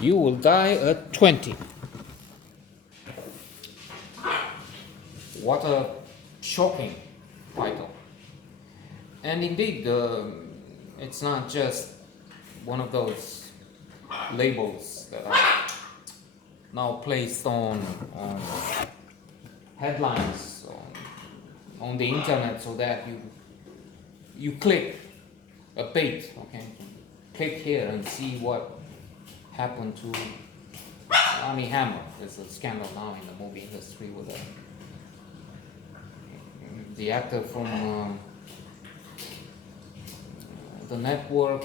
You will die at 20. What a shocking title. And indeed, it's not just one of those labels that are now placed on headlines on the internet so that you click a bait, okay? Click here and see what happened to Armie Hammer. There's a scandal now in the movie industry with the actor from the network,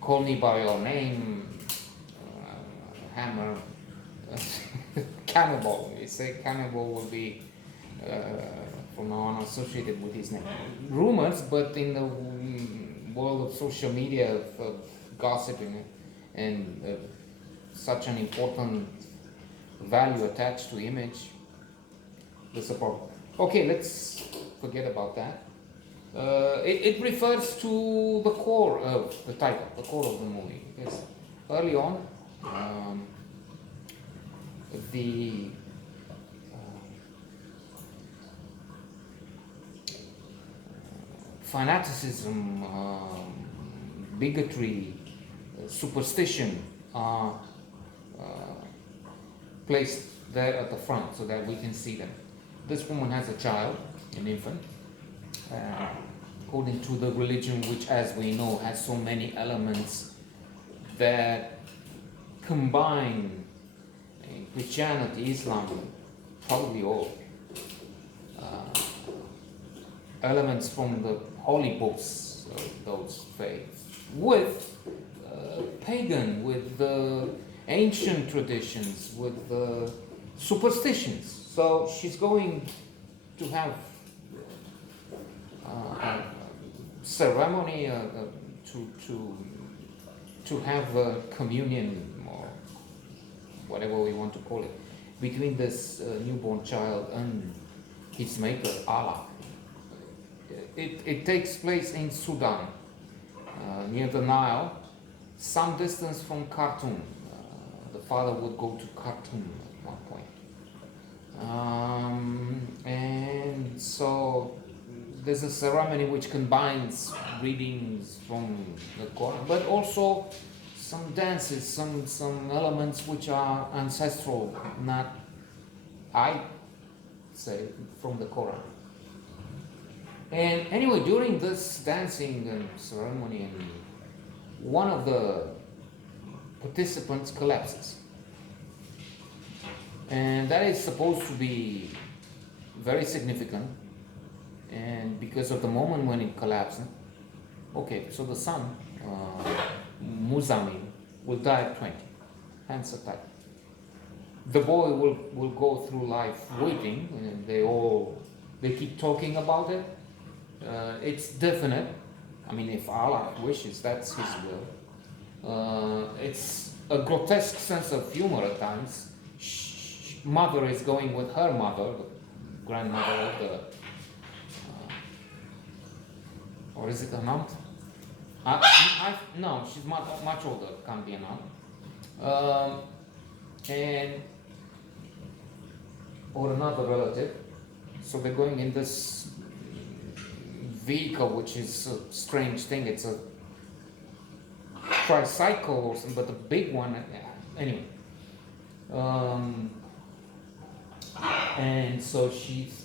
Call Me By Your Name, Hammer, Cannibal. You say Cannibal will be from now on associated with his name. Rumors, but in the world of social media, of gossiping, and such an important value attached to image, there's a problem. Okay, let's forget about that. It refers to the core of the title, the core of the movie. Because early on, the fanaticism, bigotry, superstition are placed there at the front so that we can see them. This woman has a child, an infant, according to the religion, which, as we know, has so many elements that combine Christianity, Islam, probably all elements from the holy books of those faiths with pagan, with the ancient traditions, with the superstitions. So she's going to have a ceremony to have a communion, or whatever we want to call it, between this newborn child and his maker, Allah. It takes place in Sudan, near the Nile, some distance from Khartoum. The father would go to Khartoum at one point. And so there's a ceremony which combines readings from the Quran, but also some dances, some elements which are ancestral, not, I say, from the Quran. And anyway, during this dancing and ceremony, one of the participants collapses. And that is supposed to be very significant. And because of the moment when it collapsed, okay, so the son, Muzamil, will die at 20. Hence the title. The boy will go through life waiting, and they keep talking about it. It's definite. I mean, if Allah wishes, that's His will. It's a grotesque sense of humor at times. Mother is going with her mother, the grandmother of the, or is it an aunt? No, she's much older, can't be an aunt. And or another relative. So they're going in this vehicle, which is a strange thing. It's a tricycle or something, but a big one. Anyway. And so she's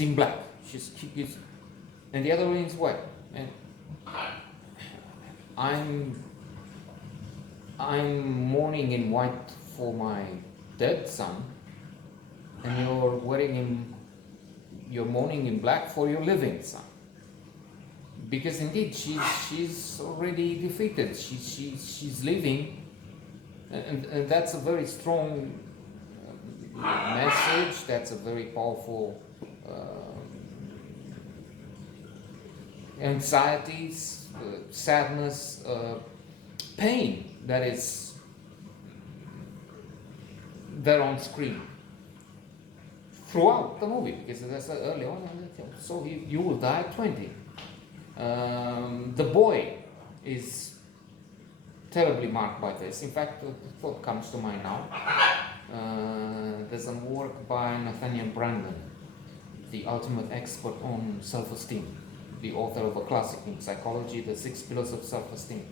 in black. She's and the other one is white. And I'm mourning in white for my dead son, and you're mourning in black for your living son. Because indeed she's already defeated. She's living, and that's a very strong message. That's a very powerful anxieties, sadness, pain that is there on screen throughout the movie, because that's early on. So you will die at 20. The boy is terribly marked by this. In fact, the thought comes to mind now. There's a work by Nathaniel Branden, the ultimate expert on self-esteem, the author of a classic in psychology, The 6 Pillars of Self-Esteem.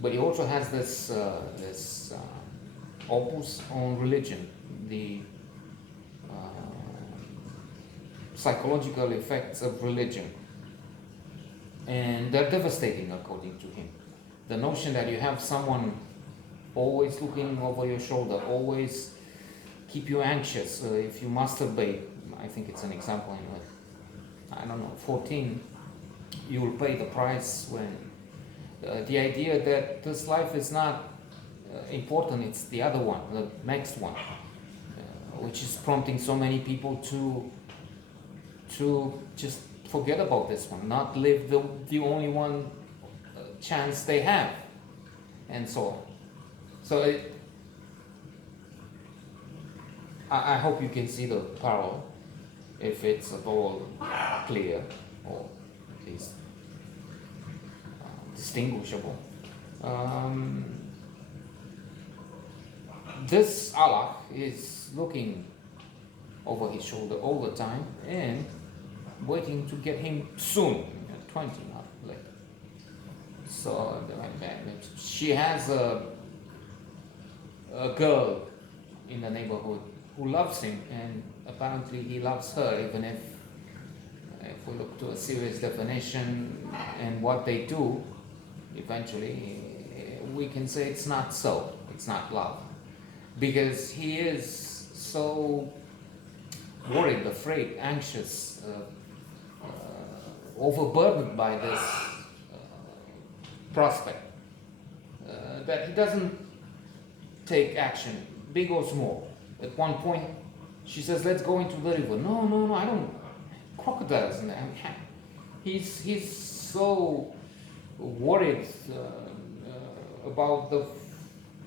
But he also has this opus on religion, the psychological effects of religion. And they're devastating, according to him. The notion that you have someone always looking over your shoulder, always keep you anxious. If you masturbate, I think it's an example anyway, I don't know, 14, you will pay the price when the idea that this life is not important, it's the other one, the next one, which is prompting so many people to just forget about this one, not live the only one chance they have, and so on. So I hope you can see the parallel, if it's at all clear, or at least distinguishable. This Allah is looking over his shoulder all the time and waiting to get him soon, at 20, not later. So she has a girl in the neighborhood who loves him, and apparently he loves her, even if we look to a serious definition and what they do, eventually we can say it's not so, it's not love. Because he is so worried, afraid, anxious, overburdened by this prospect, that he doesn't take action, big or small. At one point, she says, "Let's go into the river." No, I don't. Crocodiles. He's so worried about the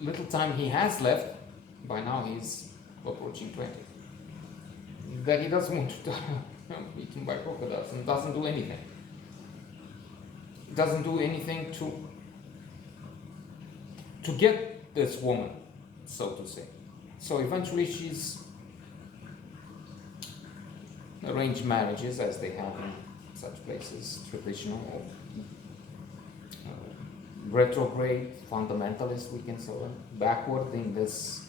little time he has left. By now, he's approaching 20. That he doesn't want to die eaten by crocodiles, and doesn't do anything. Doesn't do anything to get this woman, so to say. So eventually she's arranged marriages, as they have in such places, traditional or retrograde, fundamentalist, we can say, backward in this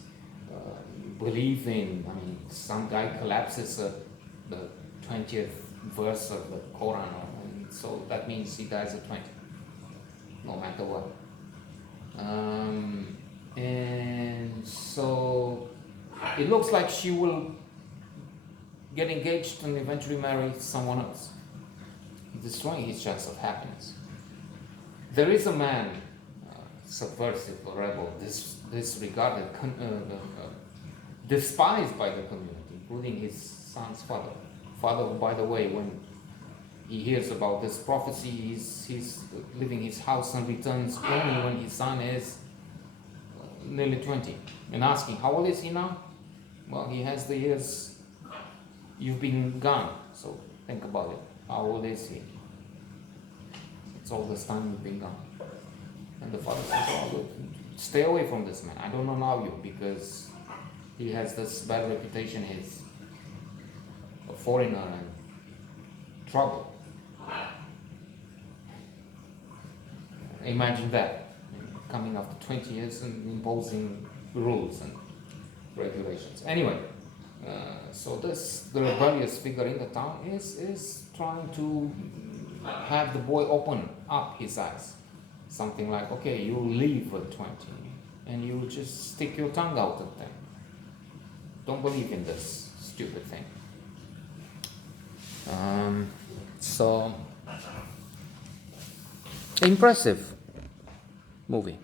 belief in, some guy collapses the 20th verse of the Quran, and so that means he dies at 20, no matter what. And so it looks like she will get engaged and eventually marry someone else, destroying his chance of happiness. There is a man, subversive, a rebel, disregarded, despised by the community, including his son's father. Father, who, by the way, when he hears about this prophecy, he's leaving his house and returns only when his son is nearly 20, and asking, how old is he now? Well, he has the years you've been gone, so think about it. How old is he? It's all this time you've been gone. And the father says, "Oh, look, stay away from this man. I don't allow you, because he has this bad reputation. He's a foreigner and trouble." Imagine that, coming after 20 years and imposing rules and regulations. Anyway, so the rebellious figure in the town is trying to have the boy open up his eyes. Something like, okay, you'll leave at 20 and you'll just stick your tongue out at them. Don't believe in this stupid thing. So, impressive movie.